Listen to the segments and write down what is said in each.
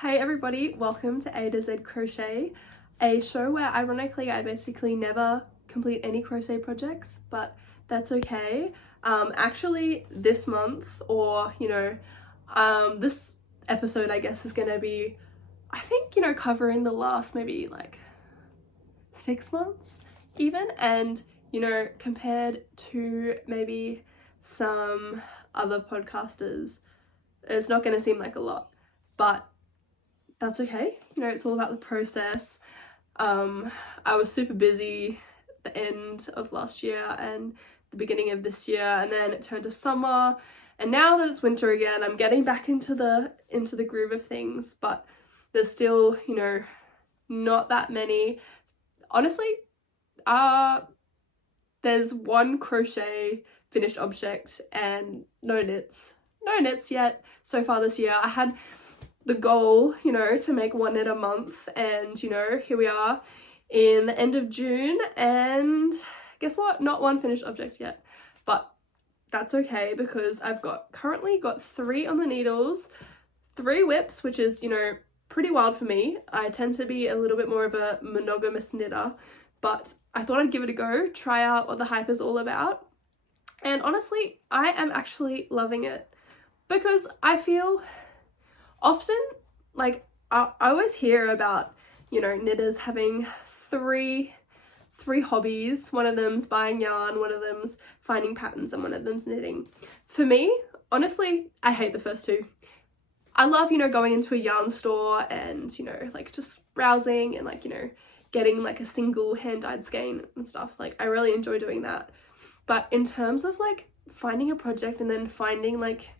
Hey everybody, welcome to A to Z Crochet, a show where ironically I basically never complete any crochet projects, but that's okay. Actually this month, or this episode I guess is gonna be, I think, covering the last maybe like 6 months even, and compared to maybe some other podcasters, it's not gonna seem like a lot, but that's okay. It's all about the process. I was super busy at the end of last year and the beginning of this year, and then it turned to summer, and now that it's winter again, I'm getting back into the groove of things, but there's still, not that many. Honestly, there's one crochet finished object and no knits yet so far this year. I had the goal, to make one knit a month, and here we are in the end of June, and guess what? Not one finished object yet, but that's okay because I've currently got 3 on the needles, 3 whips, which is, pretty wild for me. I tend to be a little bit more of a monogamous knitter, but I thought I'd give it a go, try out what the hype is all about. And honestly, I am actually loving it because I feel often, like, I always hear about, knitters having three hobbies. One of them's buying yarn, one of them's finding patterns, and one of them's knitting. For me, honestly, I hate the first 2. I love, going into a yarn store and, like just browsing and like, getting like a single hand-dyed skein and stuff. Like, I really enjoy doing that. But in terms of like finding a project and then finding like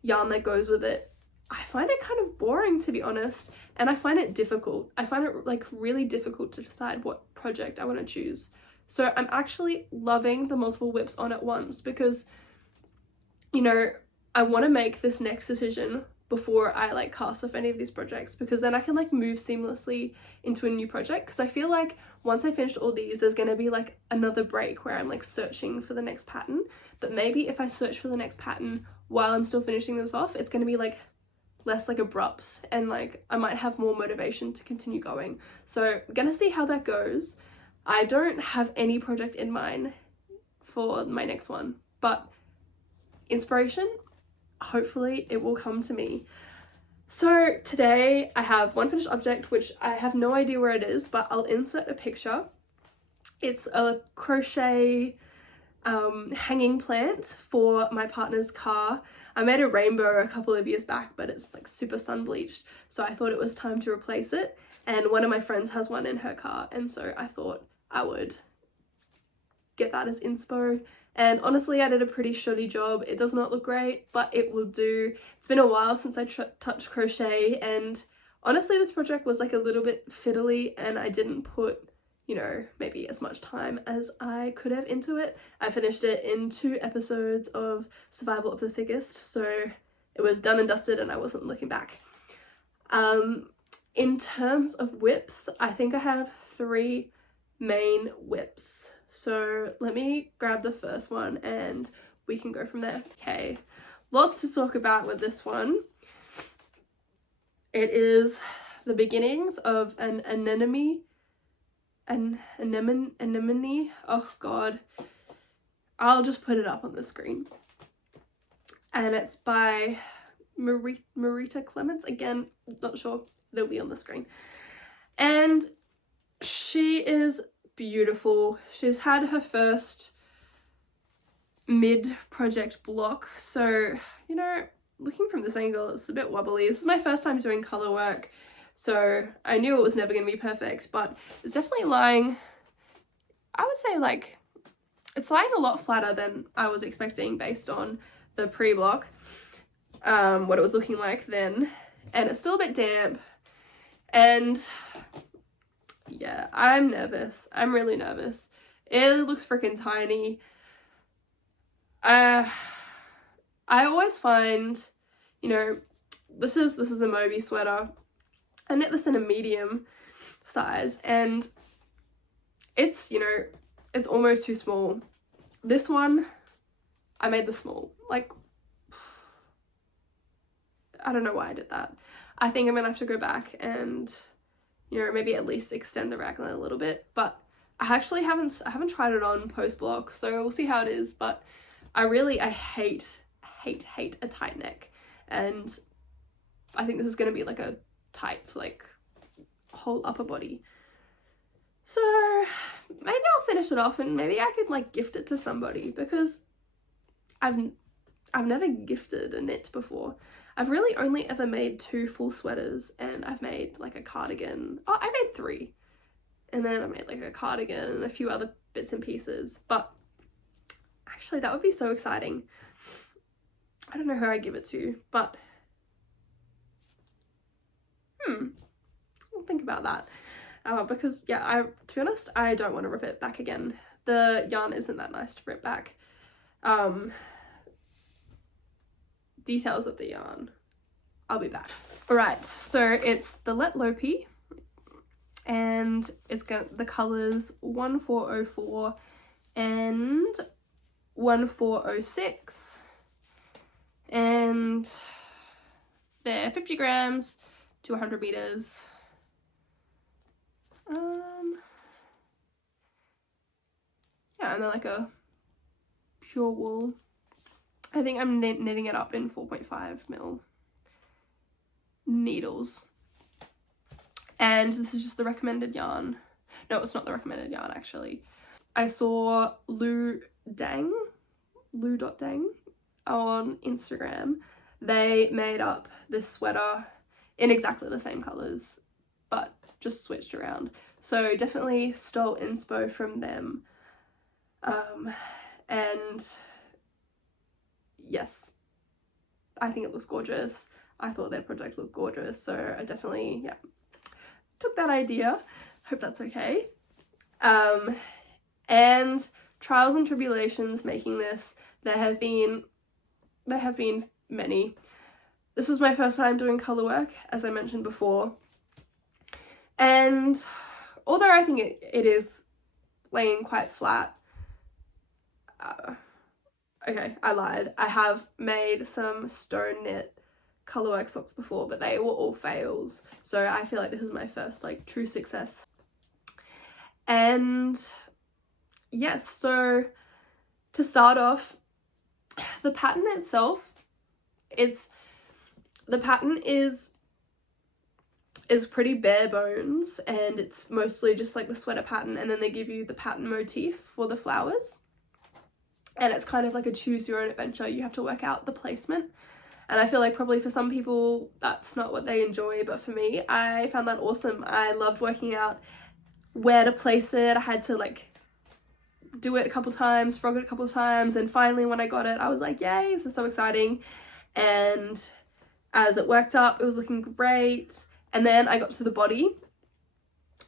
yarn that goes with it, I find it kind of boring, to be honest, and I find it difficult. I find it like really difficult to decide what project I want to choose. So I'm actually loving the multiple whips on at once because, I want to make this next decision before I like cast off any of these projects, because then I can like move seamlessly into a new project. Because I feel like once I finish all these, there's going to be like another break where I'm like searching for the next pattern. But maybe if I search for the next pattern while I'm still finishing this off, it's going to be like less like abrupt, and like I might have more motivation to continue going. So I'm gonna see how that goes. I don't have any project in mind for my next one, but inspiration, hopefully it will come to me. So today I have one finished object, which I have no idea where it is, but I'll insert a picture. It's a crochet hanging plant for my partner's car. I made a rainbow a couple of years back, but it's like super sun bleached, so I thought it was time to replace it, and one of my friends has one in her car, and so I thought I would get that as inspo. And honestly, I did a pretty shoddy job. It does not look great, but it will do. It's been a while since I touched crochet, and honestly this project was like a little bit fiddly, and I didn't put maybe as much time as I could have into it. I finished it in 2 episodes of Survival of the Thickest, so it was done and dusted and I wasn't looking back. In terms of whips, I think I have 3 main whips. So let me grab the first one and we can go from there. Okay, lots to talk about with this one. It is the beginnings of an anemone. Oh god, I'll just put it up on the screen, and it's by Marita Clements. Again, not sure, it'll be on the screen, and she is beautiful. She's had her first mid project block, so looking from this angle it's a bit wobbly. This is my first time doing color work, so I knew it was never going to be perfect, but it's definitely lying, I would say, like, it's lying a lot flatter than I was expecting based on the pre-block, what it was looking like then. And it's still a bit damp, and yeah, I'm nervous. I'm really nervous. It looks freaking tiny. I always find, this is a Moby sweater. I knit this in a medium size, and it's, it's almost too small. This one, I made the small. Like, I don't know why I did that. I think I'm gonna have to go back and, you know, maybe at least extend the raglan a little bit, but I haven't tried it on post block, so we'll see how it is. But I hate a tight neck, and I think this is gonna be like a tight, like, whole upper body. So maybe I'll finish it off and maybe I could like gift it to somebody, because I've never gifted a knit before. I've really only ever made 2 full sweaters, and I've made like a cardigan. Oh, I made 3. And then I made like a cardigan and a few other bits and pieces. But actually that would be so exciting. I don't know who I'd give it to, but I'll think about that. Because yeah, to be honest, I don't want to rip it back again. The yarn isn't that nice to rip back. Details of the yarn. I'll be back. Alright, so it's the Let Lopi, and it's got the colours 1404 and 1406, and they're 50 grams to 100 meters. Yeah, and they're like a pure wool. I think I'm knitting it up in 4.5 mil needles. And this is just the recommended yarn. No, it's not the recommended yarn, actually. I saw Lou.Dang on Instagram. They made up this sweater in exactly the same colours, but just switched around. So definitely stole inspo from them. And yes, I think it looks gorgeous. I thought their project looked gorgeous, so I definitely, yeah, took that idea. Hope that's okay. And trials and tribulations making this. There have been many. This was my first time doing colour work, as I mentioned before. And although I think it is laying quite flat, okay, I lied. I have made some stone knit colourwork socks before, but they were all fails. So I feel like this is my first like true success. And yes, so to start off, the pattern itself, the pattern is pretty bare bones, and it's mostly just like the sweater pattern, and then they give you the pattern motif for the flowers. And it's kind of like a choose your own adventure. You have to work out the placement. And I feel like probably for some people that's not what they enjoy, but for me, I found that awesome. I loved working out where to place it. I had to like do it a couple times, frog it a couple of times, and finally when I got it, I was like, yay, this is so exciting. And as it worked up, it was looking great. And then I got to the body.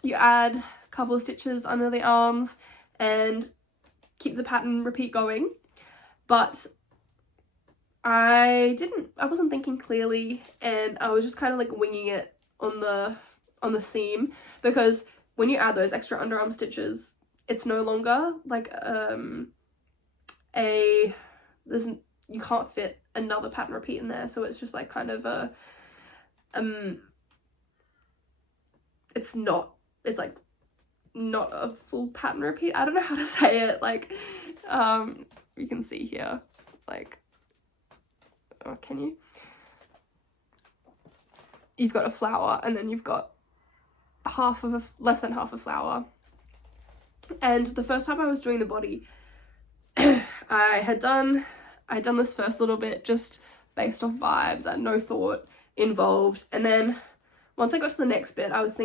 You add a couple of stitches under the arms and keep the pattern repeat going. But I wasn't thinking clearly, and I was just kind of like winging it on the seam, because when you add those extra underarm stitches, it's no longer like you can't fit another pattern repeat in there, so it's just like kind of a it's like not a full pattern repeat. I don't know how to say it. Like you can see here, like, oh, can you? You've got a flower, and then you've got less than half a flower. And the first time I was doing the body, I had done this first little bit just based off vibes and no thought involved. And then once I got to the next bit, I was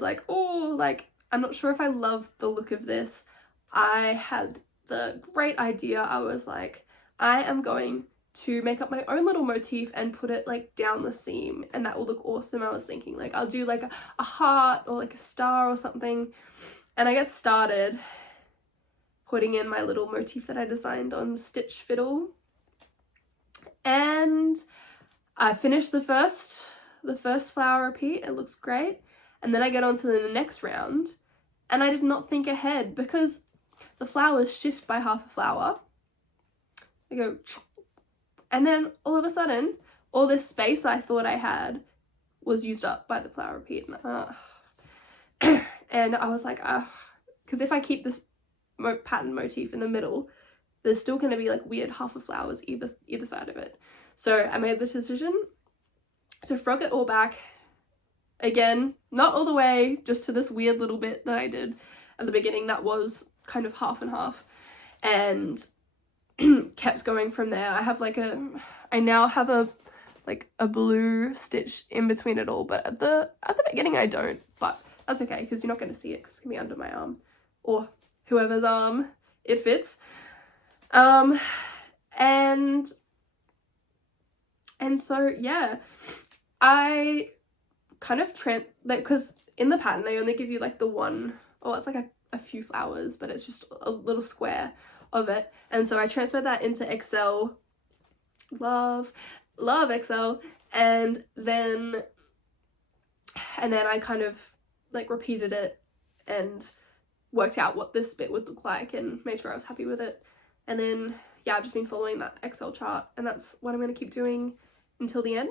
like, oh, like, I'm not sure if I love the look of this. I had the great idea. I was like, I am going to make up my own little motif and put it like down the seam, and that will look awesome. I was thinking like I'll do like a heart or like a star or something. And I get started putting in my little motif that I designed on Stitch Fiddle, and I finished the first flower repeat. It looks great. And then I get on to the next round, and I did not think ahead, because the flowers shift by half a flower. They go, and then all of a sudden, all this space I thought I had was used up by the flower repeat. And I was like, because if I keep this pattern motif in the middle, there's still going to be like weird half of flowers either side of it. So I made the decision to frog it all back. Again, not all the way, just to this weird little bit that I did at the beginning that was kind of half and half, and kept going from there. I now have a blue stitch in between it all, but at the beginning I don't, but that's okay because you're not going to see it because it's going to be under my arm or whoever's arm it fits. And so yeah, I kind of because in the pattern they only give you like the one, or it's like a few flowers, but it's just a little square of it, and so I transferred that into Excel. Love Excel, and then I kind of like repeated it and worked out what this bit would look like and made sure I was happy with it. And then yeah, I've just been following that Excel chart, and that's what I'm going to keep doing until the end.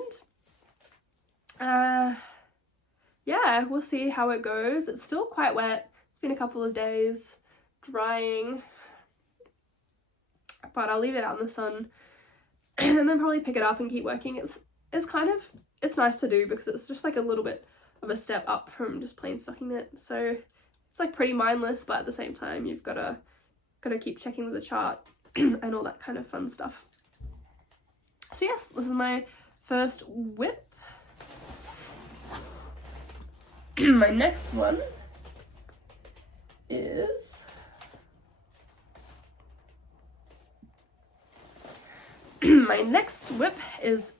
Yeah, we'll see how it goes. It's still quite wet. It's been a couple of days drying, but I'll leave it out in the sun and then probably pick it up and keep working. It's nice to do because it's just like a little bit of a step up from just plain stocking knit. So it's like pretty mindless, but at the same time you've gotta keep checking with the chart and all that kind of fun stuff. So yes, this is my first whip. My next one is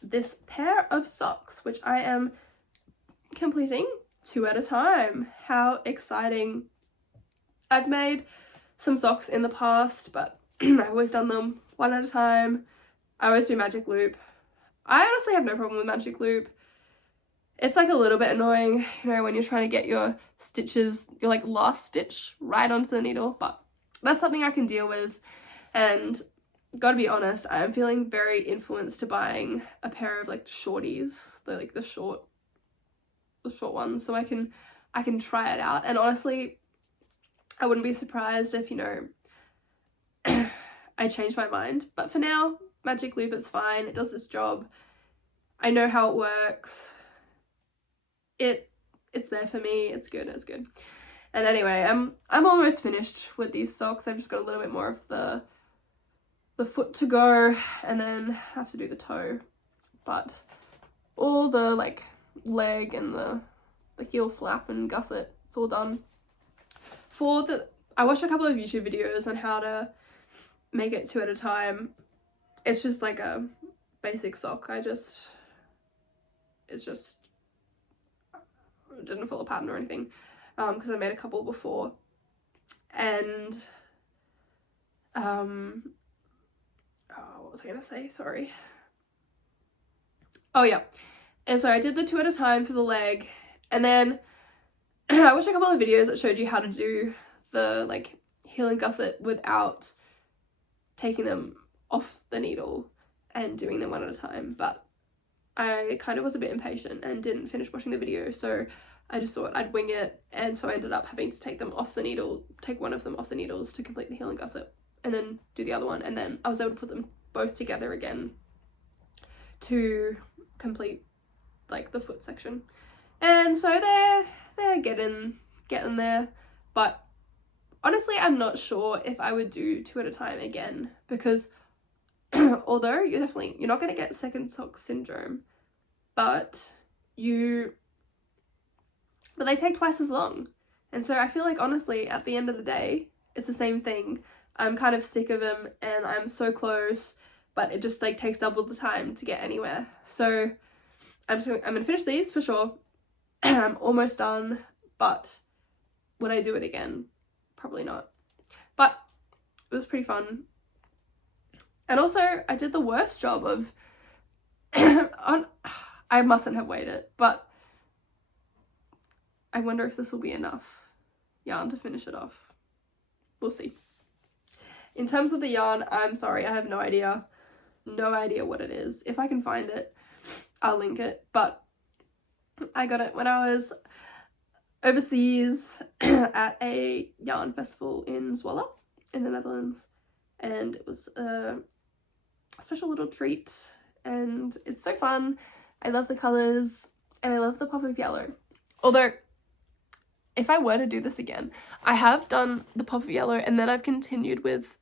this pair of socks, which I am completing 2 at a time. How exciting. I've made some socks in the past, but I've always done them 1 at a time. I always do magic loop. I honestly have no problem with magic loop. It's like a little bit annoying, you know, when you're trying to get your stitches, your like last stitch right onto the needle, but that's something I can deal with. And gotta be honest, I am feeling very influenced to buying a pair of like shorties, the short ones, so I can try it out. And honestly, I wouldn't be surprised if, you know, I change my mind. But for now, magic loop is fine. It does its job. I know how it works. It's there for me. It's good. And anyway, I'm almost finished with these socks. I've just got a little bit more of the foot to go, and then have to do the toe. But all the like leg and the heel flap and gusset, it's all done. I watched a couple of YouTube videos on how to make it 2 at a time. It's just like a basic sock. It didn't follow a pattern or anything, because I made a couple before. And what was I gonna say? Sorry. Oh yeah. And so I did the 2 at a time for the leg, and then I watched a couple of videos that showed you how to do the like heel and gusset without taking them off the needle and doing them 1 at a time, but I kind of was a bit impatient and didn't finish watching the video, so I just thought I'd wing it, and so I ended up having to take one of them off the needles to complete the heel and gusset, and then do the other one, and then I was able to put them both together again to complete like the foot section. And so they're getting there, but honestly I'm not sure if I would do 2 at a time again, because although you're not going to get second sock syndrome, but they take twice as long. And so I feel like honestly at the end of the day it's the same thing. I'm kind of sick of them and I'm so close, but it just like takes double the time to get anywhere. So I'm gonna finish these for sure. I'm almost done, but would I do it again? Probably not. But it was pretty fun. And also I did the worst job of I mustn't have waited, but I wonder if this will be enough yarn to finish it off. We'll see. In terms of the yarn, I'm sorry, I have no idea what it is. If I can find it, I'll link it, but I got it when I was overseas at a yarn festival in Zwolle in the Netherlands, and it was a special little treat, and it's so fun. I love the colours and I love the pop of yellow. Although if I were to do this again, I have done the pop of yellow and then I've continued with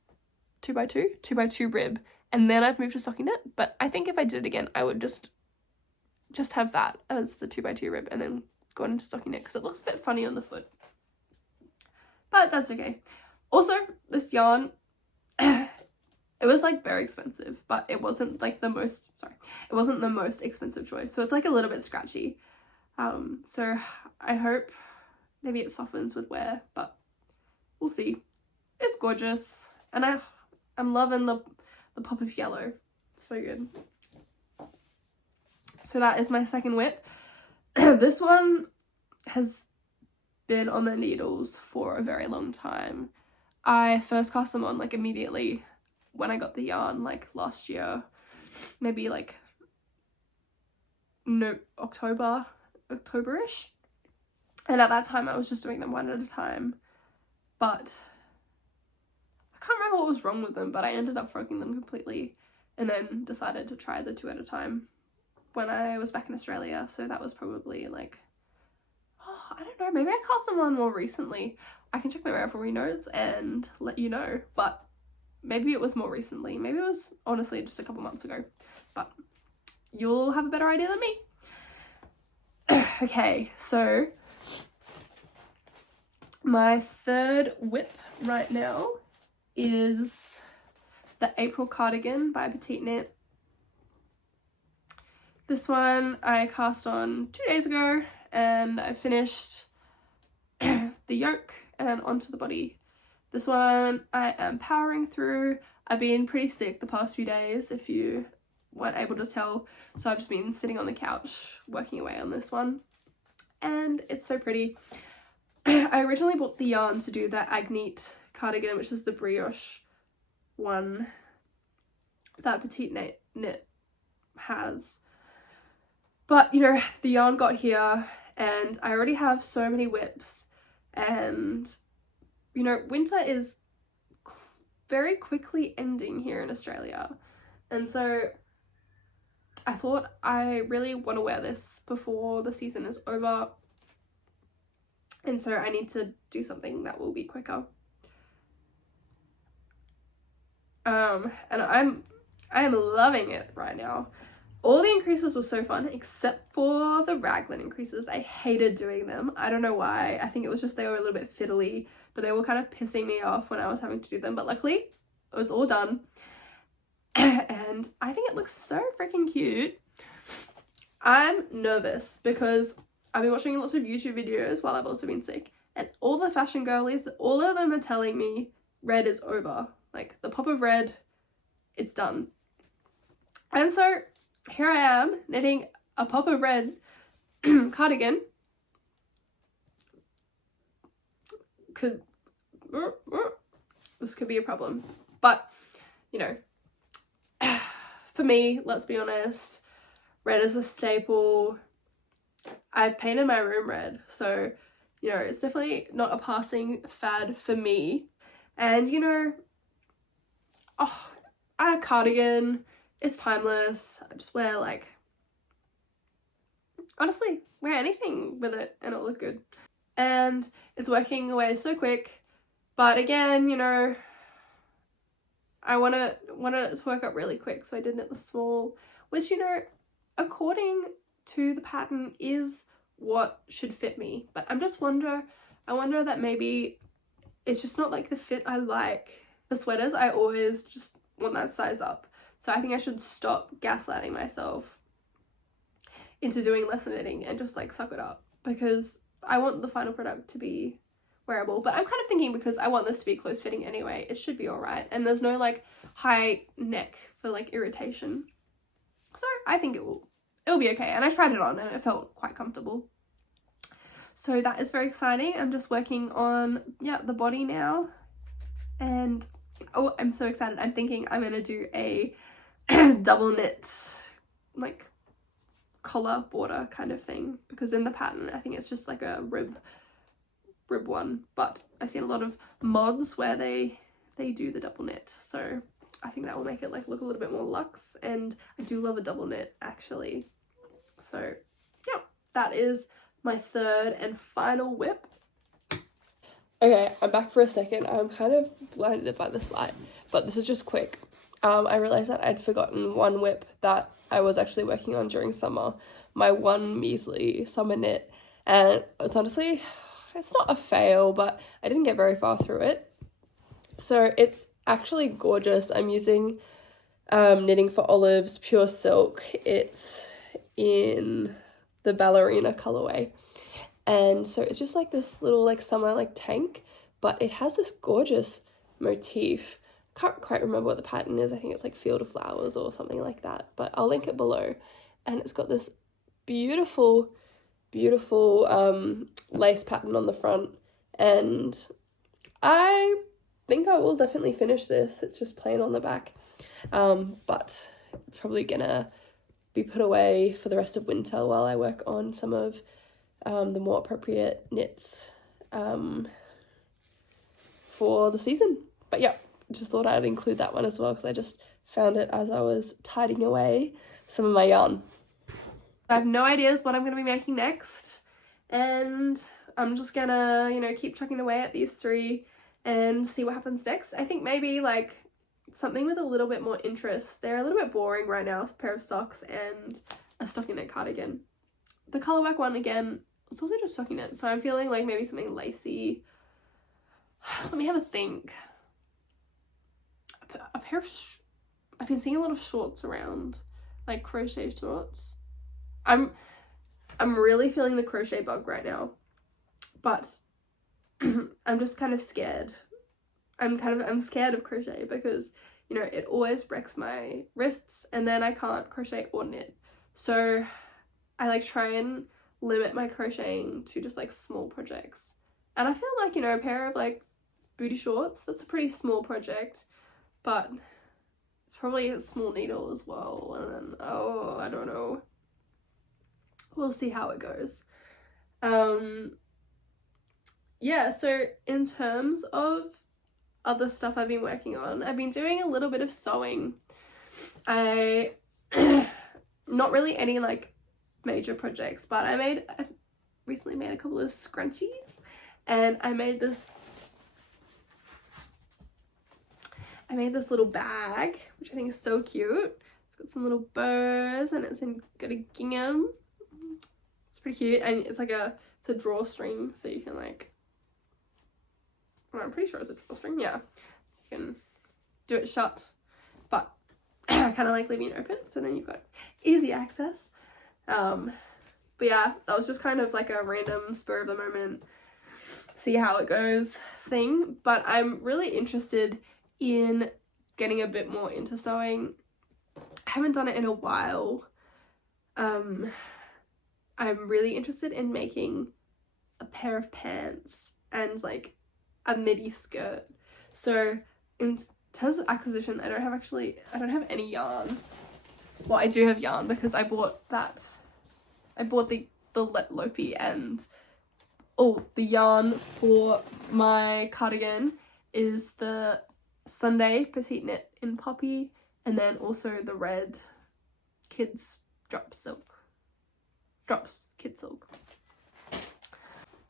2x2 rib, and then I've moved to stockinette. But I think if I did it again, I would just have that as the 2x2 rib and then go into stockinette, because it looks a bit funny on the foot. But that's okay. Also, this yarn, it was like very expensive, but it wasn't like the most, it wasn't the most expensive choice. So it's like a little bit scratchy. So I hope maybe it softens with wear, but we'll see. It's gorgeous, and I'm loving the pop of yellow. So good. So that is my second whip. This one has been on the needles for a very long time. I first cast them on like immediately when I got the yarn, like last year, maybe like no October-ish. And at that time I was just doing them one at a time, but I can't remember what was wrong with them, but I ended up frogging them completely and then decided to try the 2 at a time when I was back in Australia. So that was probably like, I don't know, maybe I cast them on more recently. I can check my Ravelry notes and let you know, but maybe it was more recently. Maybe it was honestly just a couple months ago, but you'll have a better idea than me. Okay, so my third whip right now is the April cardigan by Petite Knit. This one I cast on 2 days ago, and I finished the yoke and onto the body. This one I am powering through. I've been pretty sick the past few days, if you weren't able to tell, so I've just been sitting on the couch working away on this one, and it's so pretty. I originally bought the yarn to do the Agnete cardigan, which is the brioche one that Petite Knit has. But, you know, the yarn got here and I already have so many whips, and, you know, winter is very quickly ending here in Australia. And so I thought I really want to wear this before the season is over. And so I need to do something that will be quicker. And I am loving it right now. All the increases were so fun, except for the raglan increases. I hated doing them. I don't know why. I think it was just they were a little bit fiddly, but they were kind of pissing me off when I was having to do them. But luckily, it was all done. And I think it looks so freaking cute. I'm nervous because I've been watching lots of YouTube videos while I've also been sick, and all the fashion girlies, all of them are telling me red is over. Like, the pop of red, it's done. And so here I am knitting a pop of red cardigan. This could be a problem, but you know, for me, let's be honest, red is a staple. I've painted my room red, so you know, it's definitely not a passing fad for me. And you know, I have cardigan, it's timeless. I just wear, like, honestly, wear anything with it and it'll look good. And it's working away so quick, but again, you know, I wanted it to work up really quick, so I did knit the small, which, you know, according to the pattern is what should fit me. But I wonder that maybe it's just not like the fit I like. The sweaters, I always just want that size up. So I think I should stop gaslighting myself into doing less knitting and just like suck it up, because I want the final product to be wearable. But I'm kind of thinking, because I want this to be close fitting anyway, it should be alright, and there's no like high neck for like irritation. So I think it'll be okay, and I tried it on and it felt quite comfortable. So that is very exciting. I'm just working on the body now, and oh, I'm so excited. I'm thinking I'm gonna do a double knit like collar border kind of thing, because in the pattern I think it's just like a rib one, but I've seen a lot of mods where they do the double knit, so I think that will make it like look a little bit more luxe, and I do love a double knit actually. So yeah, that is my third and final whip. Okay, I'm back for a second. I'm kind of blinded by this light, but this is just quick. I realized that I'd forgotten one whip that I was actually working on during summer, my one measly summer knit, and it's honestly, it's not a fail, but I didn't get very far through it. So it's actually gorgeous. I'm using Knitting for Olives Pure Silk. It's in the ballerina colorway, and so it's just like this little like summer like tank, but it has this gorgeous motif. Can't quite remember what the pattern is. I think it's like Field of Flowers or something like that, but I'll link it below. And it's got this beautiful lace pattern on the front, and I think I will definitely finish this. It's just plain on the back, but it's probably gonna be put away for the rest of winter while I work on some of the more appropriate knits for the season. But yeah, just thought I'd include that one as well, because I just found it as I was tidying away some of my yarn. I have no ideas what I'm going to be making next, and I'm just gonna, you know, keep chucking away at these three and see what happens next. I think maybe like something with a little bit more interest. They're a little bit boring right now, a pair of socks and a stockinette cardigan. The colorwork one, again, it's also just stockinette, so I'm feeling like maybe something lacy. Let me have a think. A pair of I've been seeing a lot of shorts around, like crochet shorts. I'm really feeling the crochet bug right now, but I'm just kind of scared. I'm scared of crochet because, you know, it always wrecks my wrists and then I can't crochet or knit. So I like try and limit my crocheting to just like small projects. And I feel like, you know, a pair of like booty shorts, that's a pretty small project, but it's probably a small needle as well. And then, oh, I don't know. We'll see how it goes. Yeah, so in terms of other stuff I've been working on, I've been doing a little bit of sewing. I not really any like major projects, but I recently made a couple of scrunchies, and I made this little bag, which I think is so cute. It's got some little bows and got a gingham. It's pretty cute, and it's like it's a drawstring, so you can like, well, I'm pretty sure it's a drawstring, yeah. You can do it shut, but I kind of like leaving it open, so then you've got easy access. But yeah, that was just kind of like a random spur of the moment, see how it goes thing. But I'm really interested in getting a bit more into sewing. I haven't done it in a while. I'm really interested in making a pair of pants and like a midi skirt. So in terms of acquisition, I don't have any yarn. Well, I do have yarn because I bought the Lopie, and the yarn for my cardigan is the Sunday Petite Knit in Poppy, and then also the red Kids Drops Kid Silk.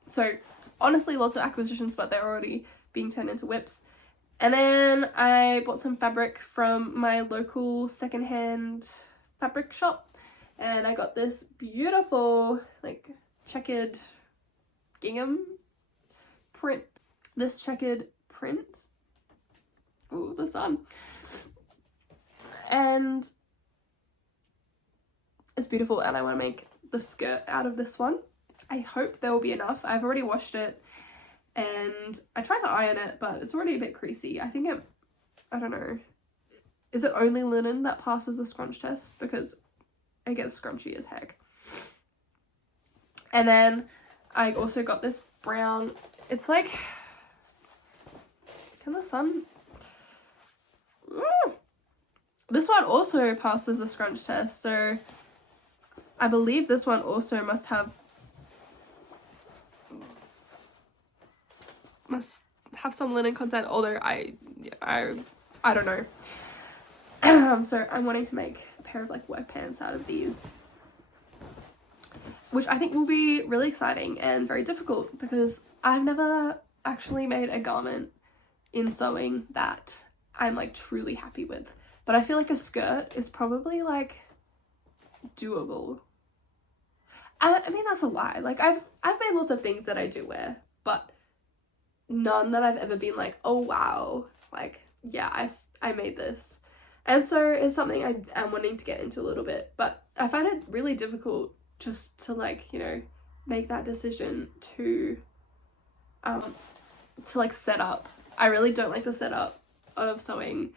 So honestly, lots of acquisitions, but they're already being turned into whips. And then I bought some fabric from my local secondhand fabric shop, and I got this beautiful like checkered gingham print. This checkered print. Ooh, the sun. And it's beautiful, and I want to make the skirt out of this one. I hope there will be enough. I've already washed it, and I tried to iron it, but it's already a bit creasy. I think I don't know. Is it only linen that passes the scrunch test? Because it gets scrunchy as heck. And then I also got this brown, it's like, can the sun? This one also passes the scrunch test, so I believe this one also must have some linen content, although I don't know. So I'm wanting to make a pair of like work pants out of these, which I think will be really exciting and very difficult because I've never actually made a garment in sewing that I'm like truly happy with. But I feel like a skirt is probably like doable. I mean, that's a lie. Like I've made lots of things that I do wear, but none that I've ever been like, oh wow, like yeah, I made this. And so it's something I am wanting to get into a little bit, but I find it really difficult just to like, you know, make that decision to like set up. I really don't like the setup of sewing.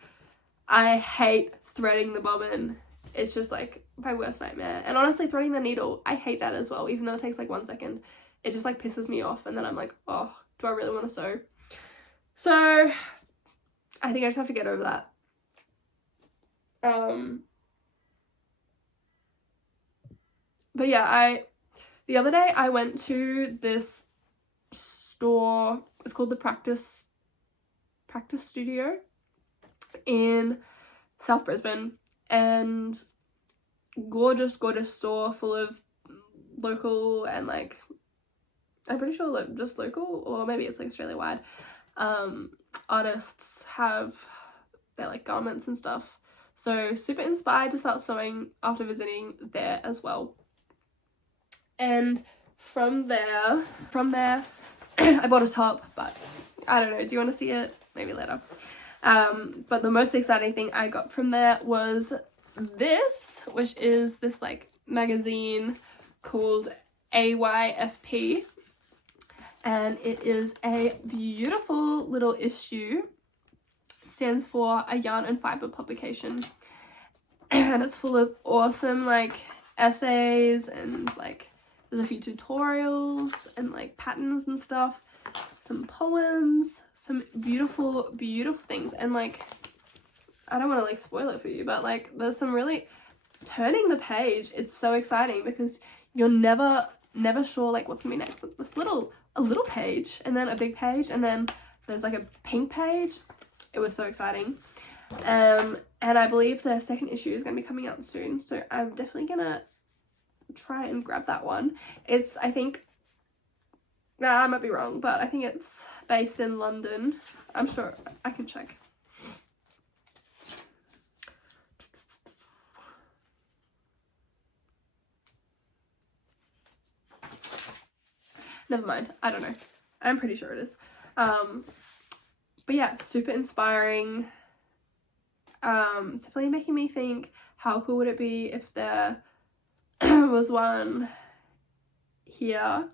I hate threading the bobbin. It's just like my worst nightmare. And honestly, threading the needle, I hate that as well, even though it takes like 1 second. It just like pisses me off, and then I'm like, oh, do I really want to sew? So I think I just have to get over that. But yeah, the other day I went to this store. It's called the Practice Studio in South Brisbane, and gorgeous store full of local and like, I'm pretty sure like just local, or maybe it's like Australia wide, artists have their like garments and stuff. So super inspired to start sewing after visiting there as well. And from there I bought a top, but I don't know, do you want to see it? Maybe later. But the most exciting thing I got from there was this, which is this like magazine called AYFP, and it is a beautiful little issue. It stands for a yarn and fiber publication, and it's full of awesome like essays, and like there's a few tutorials and like patterns and stuff, some poems, some beautiful things. And like, I don't want to like spoil it for you, but like there's some really, turning the page, it's so exciting because you're never sure like what's gonna be next. This a little page, and then a big page, and then there's like a pink page. It was so exciting. And I believe the second issue is gonna be coming out soon, so I'm definitely gonna try and grab that one. It's, I think, I might be wrong, but I think it's based in London. I'm sure, I can check. Never mind, I don't know. I'm pretty sure it is. But yeah, super inspiring. It's definitely making me think, how cool would it be if there was one here.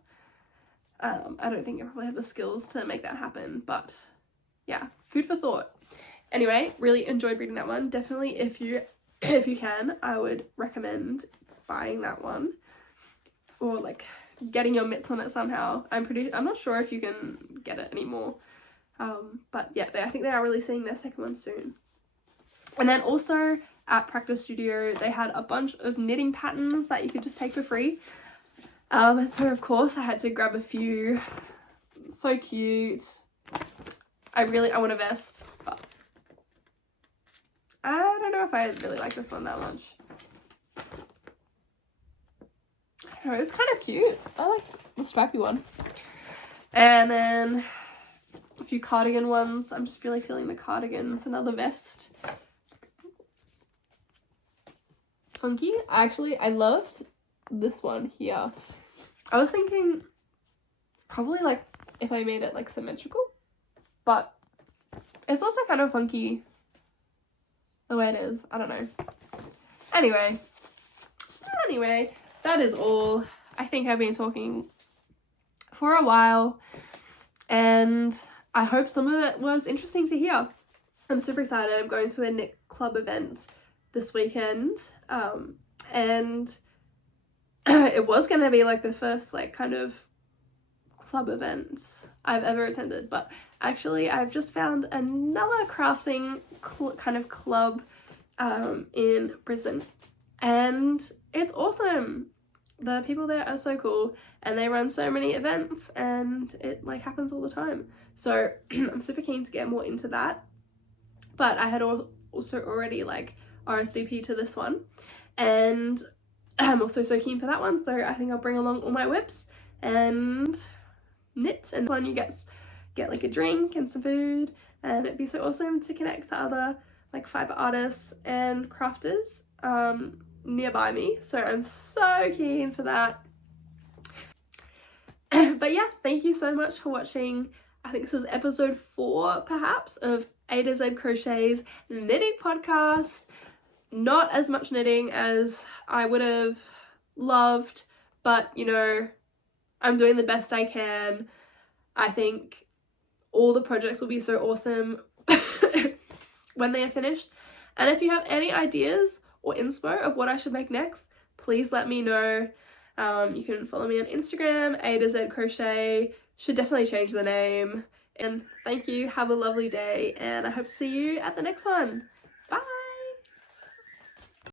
I don't think I probably have the skills to make that happen, but yeah, food for thought. Anyway, really enjoyed reading that one. Definitely, if you can, I would recommend buying that one, or like getting your mitts on it somehow. I'm not sure if you can get it anymore, but yeah, I think they are releasing their second one soon. And then also at Practice Studio, they had a bunch of knitting patterns that you could just take for free. And so of course I had to grab a few. So cute. I want a vest, but I don't know if I really like this one that much. I don't know, it's kind of cute. I like the stripy one. And then a few cardigan ones. I'm just really feeling the cardigans. Another vest. Funky. I loved this one here. I was thinking probably like if I made it like symmetrical, but it's also kind of funky the way it is. I don't know. Anyway, that is all. I think I've been talking for a while, and I hope some of it was interesting to hear. I'm super excited. I'm going to a knit club event this weekend, and it was going to be like the first like kind of club event I've ever attended, but actually I've just found another crafting kind of club in Brisbane, and it's awesome. the people there are so cool, and they run so many events, and it like happens all the time. So I'm super keen to get more into that. But I had also already like RSVP to this one, and I'm also so keen for that one. So I think I'll bring along all my whips and knit, and one you get like a drink and some food, and it'd be so awesome to connect to other like fiber artists and crafters nearby me. So I'm so keen for that. But yeah, thank you so much for watching. I think this is episode 4 perhaps of A to Z Crochet's knitting podcast. Not as much knitting as I would have loved, but you know, I'm doing the best I can. I think all the projects will be so awesome when they are finished. And if you have any ideas or inspo of what I should make next, please let me know. You can follow me on Instagram, A to Z Crochet. Should definitely change the name. And thank you, have a lovely day, and I hope to see you at the next one.